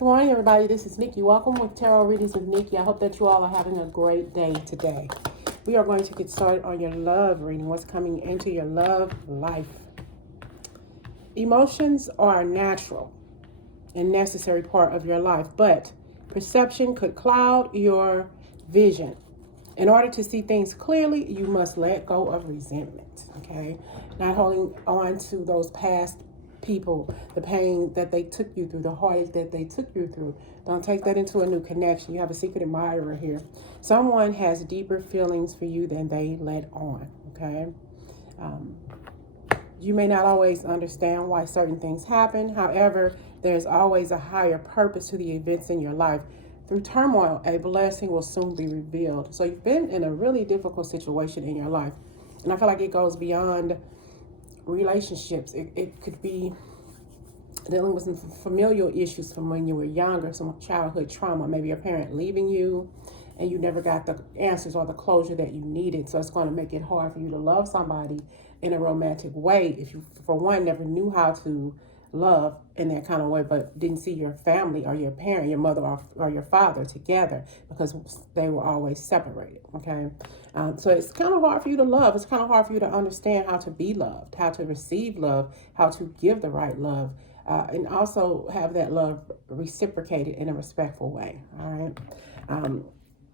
Good morning, everybody. This is Nikki. Welcome with Tarot Readings with Nikki. I hope that you all are having a great day today. We are going to get started on your love reading, what's coming into your love life. Emotions are a natural and necessary part of your life, but perception could cloud your vision. In order to see things clearly, you must let go of resentment, okay? Not holding on to those past people, the pain that they took you through, the heartache that they took you through. Don't take that into a new connection. You have a secret admirer here. Someone has deeper feelings for you than they let on, okay? You may not always understand why certain things happen. However, there's always a higher purpose to the events in your life. Through turmoil, a blessing will soon be revealed. So you've been in a really difficult situation in your life. And I feel like it goes beyond relationships. It could be dealing with some familial issues from when you were younger, some childhood trauma, maybe a parent leaving you and you never got the answers or the closure that you needed. So it's going to make it hard for you to love somebody in a romantic way if you, for one, never knew how to love in that kind of way, but didn't see your family or your parent, your mother or your father together because they were always separated, okay? So it's kind of hard for you to love. It's kind of hard for you to understand how to be loved, how to receive love, how to give the right love, and also have that love reciprocated in a respectful way, all right?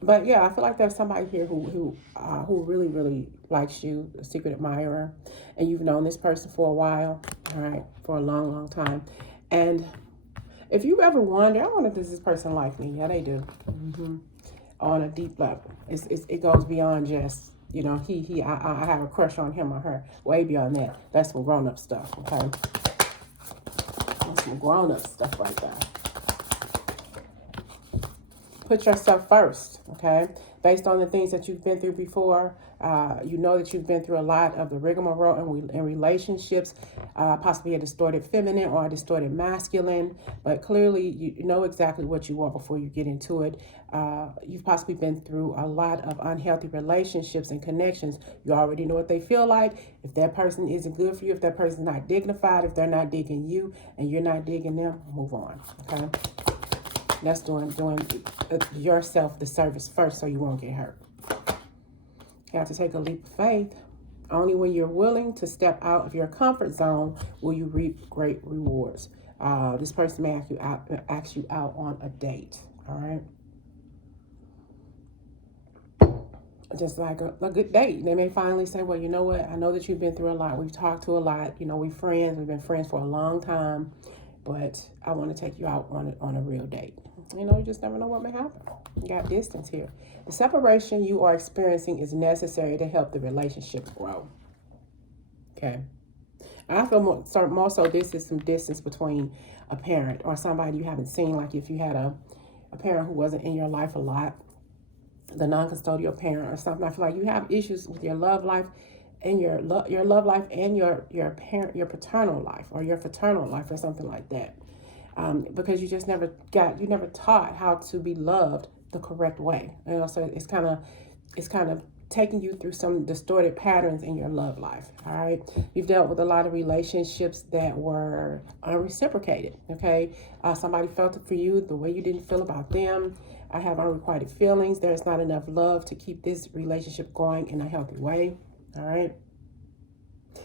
But yeah, I feel like there's somebody here who really likes you, a secret admirer, and you've known this person for a while, all right, for a long time. And if you ever wonder, I wonder, does this person like me? Yeah, they do. On a deep level, it goes beyond just, you know, I have a crush on him or her. Way beyond that. That's some grown up stuff. Okay, that's some grown up stuff right there. Put yourself first, okay? Based on the things that you've been through before, you know that you've been through a lot of the rigmarole in relationships, possibly a distorted feminine or a distorted masculine, but clearly you know exactly what you want before you get into it. You've possibly been through a lot of unhealthy relationships and connections. You already know what they feel like. If that person isn't good for you, if that person's not dignified, if they're not digging you and you're not digging them, move on, okay? That's doing yourself the service first so you won't get hurt. You have to take a leap of faith. Only when you're willing to step out of your comfort zone will you reap great rewards. This person may ask you out on a date, all right? Just like a good date. They may finally say, well, you know what? I know that you've been through a lot. We've talked to a lot. You know, we've been friends for a long time. But I want to take you out on a real date. You know, you just never know what may happen. You got distance here. The separation you are experiencing is necessary to help the relationship grow. Okay. I feel more so this is some distance between a parent or somebody you haven't seen. Like if you had a parent who wasn't in your life a lot, the non-custodial parent or something. I feel like you have issues with your love life and your love life and your paternal life or your fraternal life or something like that, because you just never taught how to be loved the correct way. You know, so it's kind of taking you through some distorted patterns in your love life. All right, you've dealt with a lot of relationships that were unreciprocated. Okay, somebody felt it for you the way you didn't feel about them. I have unrequited feelings. There's not enough love to keep this relationship going in a healthy way. All right.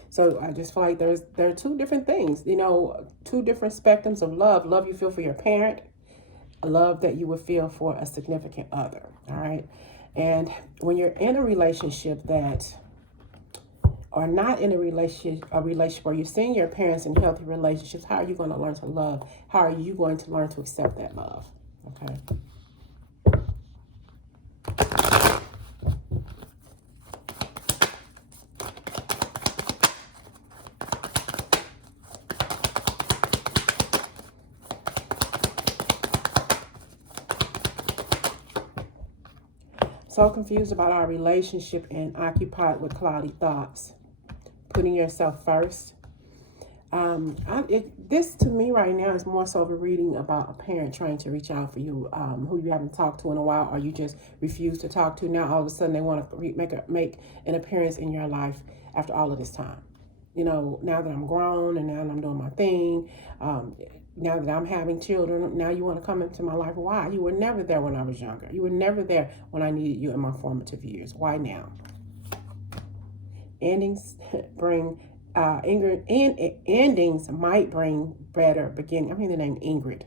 So I just feel like there are two different things, you know, two different spectrums of love. Love you feel for your parent, love that you would feel for a significant other. All right. And when you're in a relationship or not in a relationship where you're seeing your parents in healthy relationships, how are you going to learn to love? How are you going to learn to accept that love? Okay. So confused about our relationship and occupied with cloudy thoughts. Putting yourself first. This to me right now is more so of a reading about a parent trying to reach out for you, who you haven't talked to in a while, or you just refuse to talk to. Now all of a sudden they want to make an appearance in your life after all of this time. You know, now that I'm grown and now I'm doing my thing, now that I'm having children, now you want to come into my life. Why? You were never there when I was younger. You were never there when I needed you in my formative years. Why now? Endings bring endings might bring better beginning. I mean the name Ingrid.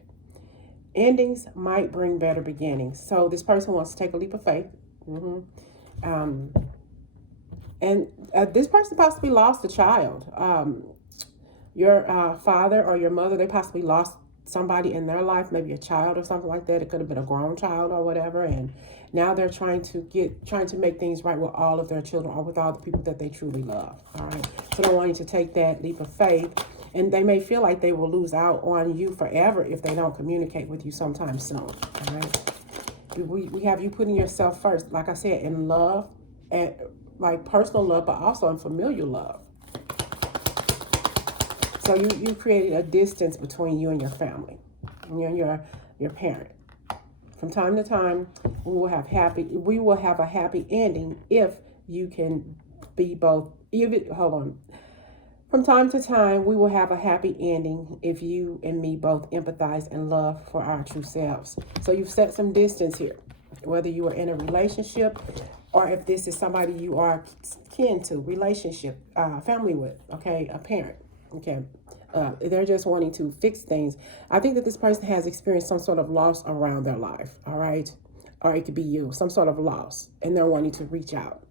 Endings might bring better beginnings. So this person wants to take a leap of faith. Um, and this person possibly lost a child. Your father or your mother, they possibly lost somebody in their life, maybe a child or something like that. It could have been a grown child or whatever. And now they're trying to make things right with all of their children or with all the people that they truly love. All right. So they're wanting to take that leap of faith. And they may feel like they will lose out on you forever if they don't communicate with you sometime soon. All right. We have you putting yourself first, like I said, in love, and like personal love, but also in familial love. So you created a distance between you and your family, and your parent. From time to time, we will have a happy ending if you can be both. Hold on. From time to time, we will have a happy ending if you and me both empathize and love for our true selves. So you've set some distance here, whether you are in a relationship or if this is somebody you are kin to, relationship, family with, okay, a parent, okay. They're just wanting to fix things. I think that this person has experienced some sort of loss around their life, all right? Or it could be you, some sort of loss, and they're wanting to reach out.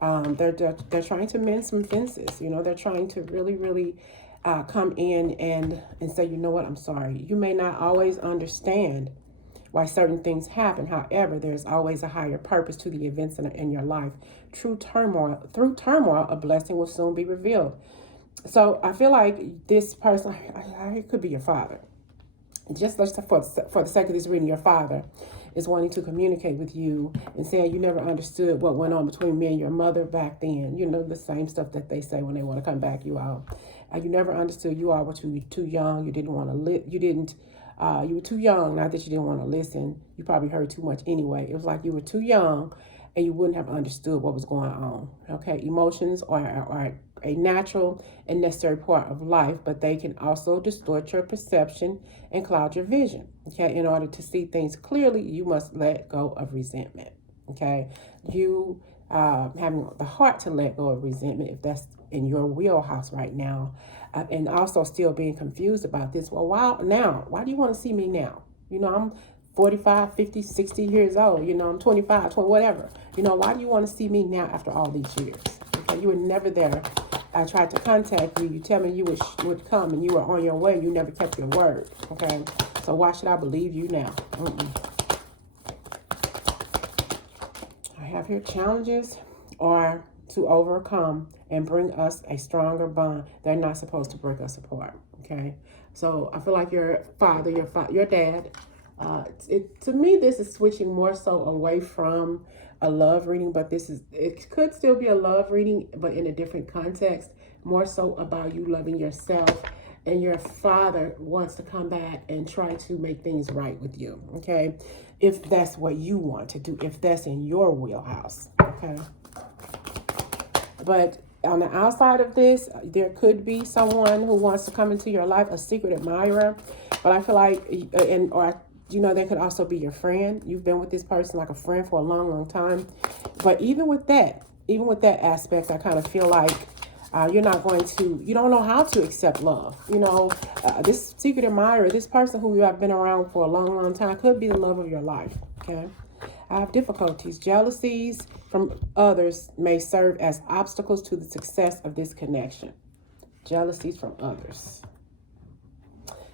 They're trying to mend some fences. They're trying to really come in and say, you know what, I'm sorry. You may not always understand why certain things happen. However, there's always a higher purpose to the events in your life. Through turmoil, a blessing will soon be revealed. So I feel like this person, it could be your father. Just for the sake of this reading, your father is wanting to communicate with you and saying you never understood what went on between me and your mother back then. The same stuff that they say when they want to come back you all. You never understood. You all were too young. You didn't want to you were too young. Not that you didn't want to listen. You probably heard too much anyway. It was like you were too young and you wouldn't have understood what was going on. Okay, emotions are a natural and necessary part of life, but they can also distort your perception and cloud your vision. Okay, in order to see things clearly, you must let go of resentment. Okay, you having the heart to let go of resentment, if that's in your wheelhouse right now, and also still being confused about this. Well, why do you want to see me now? I'm 45, 50, 60 years old. I'm 25, 20, whatever. Why do you want to see me now after all these years? Okay, you were never there. I tried to contact you. You tell me you would come and you were on your way. You never kept your word. Okay, so why should I believe you now? I have here challenges are to overcome and bring us a stronger bond. They're not supposed to break us apart. Okay, so I feel like your father, your dad. To me, this is switching more so away from a love reading, but it could still be a love reading, but in a different context, more so about you loving yourself, and your father wants to come back and try to make things right with you, okay? If that's what you want to do, if that's in your wheelhouse, okay? But on the outside of this, there could be someone who wants to come into your life, a secret admirer, but I feel like, they could also be your friend. You've been with this person like a friend for a long, long time. But even with that aspect, I kind of feel like you don't know how to accept love. This secret admirer, this person who you have been around for a long, long time could be the love of your life, okay? I have difficulties. Jealousies from others may serve as obstacles to the success of this connection. Jealousies from others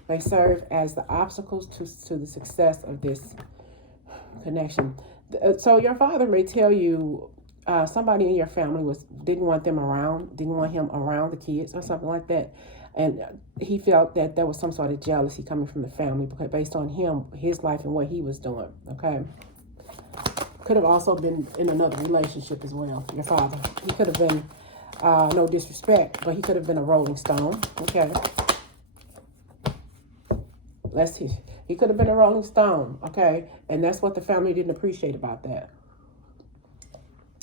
may serve as the obstacles to the success of this connection. So your father may tell you somebody in your family didn't want him around the kids or something like that. And he felt that there was some sort of jealousy coming from the family based on his life and what he was doing, okay? Could have also been in another relationship as well, your father. He could have been, no disrespect, but he could have been a rolling stone, okay? He could have been a rolling stone, okay? And that's what the family didn't appreciate about that.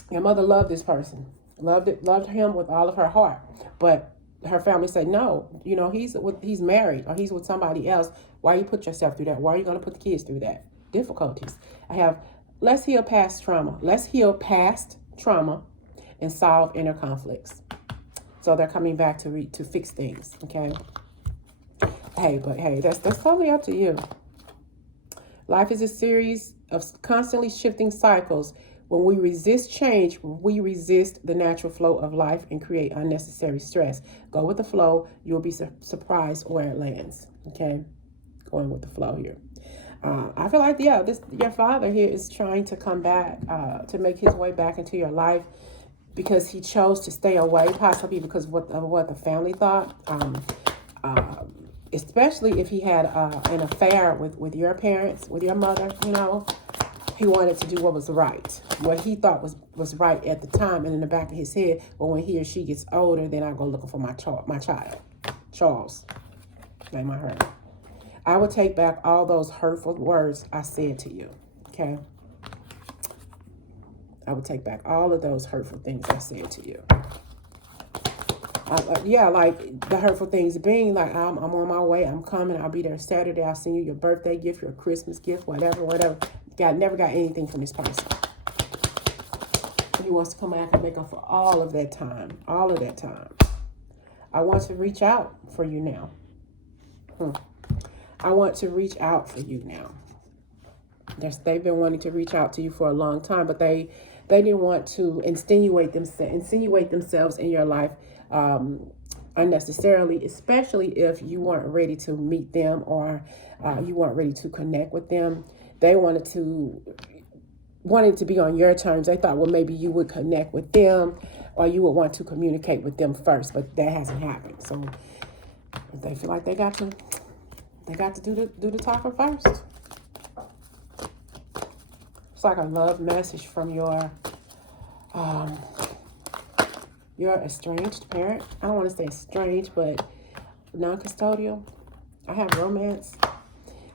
Your mother loved this person, loved him with all of her heart, but her family said, no, you know, he's married or he's with somebody else. Why you put yourself through that? Why are you going to put the kids through that? Difficulties. I have, let's heal past trauma. Let's heal past trauma and solve inner conflicts. So they're coming back to fix things, okay? Hey, that's totally up to you. Life is a series of constantly shifting cycles. When we resist change, we resist the natural flow of life and create unnecessary stress. Go with the flow. You'll be surprised where it lands. Okay, going with the flow here. I feel like, yeah, your father here is trying to come back, to make his way back into your life because he chose to stay away, possibly because of what the family thought. Especially if he had an affair with your parents, with your mother, you know. He wanted to do what was right, what he thought was right at the time, and in the back of his head, well, when he or she gets older, then I go looking for my child, Charles. Name I heard. I would take back all those hurtful words I said to you, okay? I would take back all of those hurtful things I said to you. Yeah, like the hurtful things being like, I'm on my way, I'm coming, I'll be there Saturday, I'll send you your birthday gift, your Christmas gift, whatever. Never got anything from this person. He wants to come back and make up for all of that time. I want to reach out for you now. I want to reach out for you now. They've been wanting to reach out to you for a long time, but they didn't want to insinuate themselves in your life unnecessarily, especially if you weren't ready to meet them or you weren't ready to connect with them. They wanted to be on your terms. They thought, well, maybe you would connect with them or you would want to communicate with them first, but that hasn't happened. So they feel like they got to do the talking first. It's like a love message from your estranged parent. I don't want to say estranged, but non-custodial. I have romance.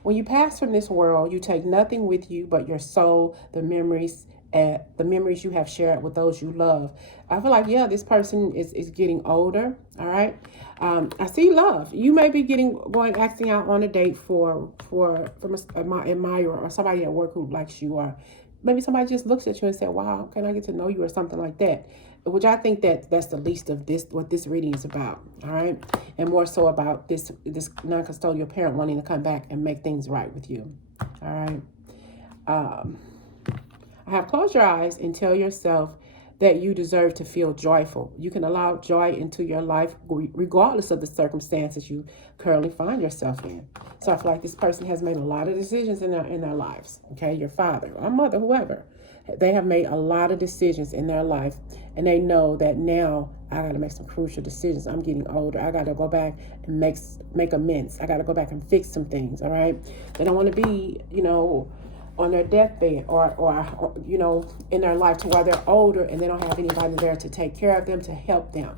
When you pass from this world, you take nothing with you but your soul, the memories you have shared with those you love. I feel like, yeah, this person is getting older. All right. I see love. You may be acting out on a date from an admirer or somebody at work who likes you, or maybe somebody just looks at you and said, wow, can I get to know you, or something like that. Which I think that's the least of what this reading is about, all right? And more so about this non-custodial parent wanting to come back and make things right with you, all right? I have closed your eyes and tell yourself that you deserve to feel joyful. You can allow joy into your life regardless of the circumstances you currently find yourself in. So I feel like this person has made a lot of decisions in their lives, okay? Your father or mother, whoever. They have made a lot of decisions in their life, and they know that now I got to make some crucial decisions. I'm getting older. I got to go back and make amends. I got to go back and fix some things, all right? They don't want to be, on their deathbed or in their life to where they're older and they don't have anybody there to take care of them, to help them,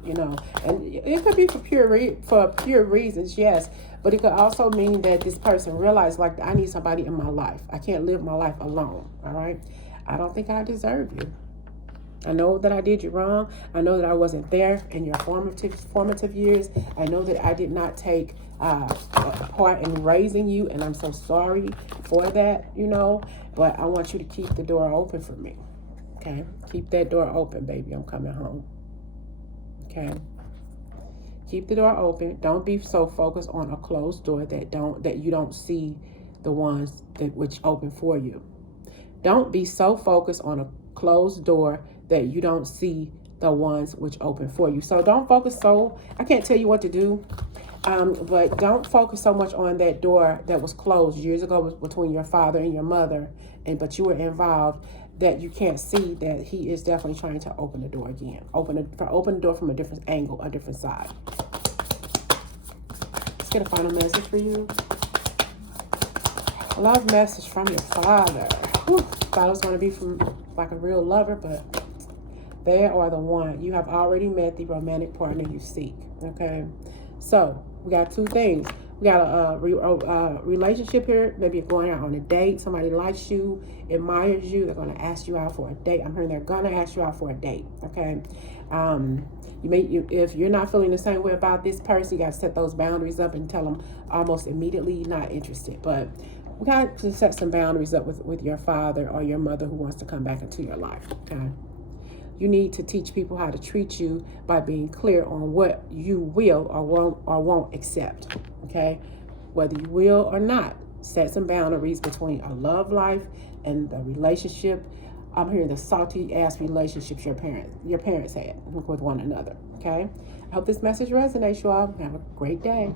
And it could be for pure reasons, yes. But it could also mean that this person realized, like, I need somebody in my life. I can't live my life alone, all right? I don't think I deserve you. I know that I did you wrong. I know that I wasn't there in your formative years. I know that I did not take part in raising you, and I'm so sorry for that, But I want you to keep the door open for me, okay? Keep that door open, baby. I'm coming home, okay? Keep the door open. Don't be so focused on a closed door that you don't see the ones which open for you. Don't be so focused on a closed door that you don't see the ones which open for you. So don't focus I can't tell you what to do, but don't focus so much on that door that was closed years ago between your father and your mother, but you were involved, that you can't see that he is definitely trying to open the door again. Open the door from a different angle, a different side. Let's get a final message for you. A love message from your father. Thought it was going to be from like a real lover, but they are the one. You have already met the romantic partner you seek, okay? So we got two things. We got a relationship here. Maybe you're going out on a date. Somebody likes you, admires you. They're going to ask you out for a date. I'm hearing they're going to ask you out for a date. Okay. If you're not feeling the same way about this person, you got to set those boundaries up and tell them almost immediately you're not interested. But we got to set some boundaries up with your father or your mother who wants to come back into your life. Okay. You need to teach people how to treat you by being clear on what you will or won't accept. Okay, whether you will or not, set some boundaries between a love life and the relationship. I'm hearing the salty ass relationships your parents had with one another. Okay, I hope this message resonates, you all. Have a great day.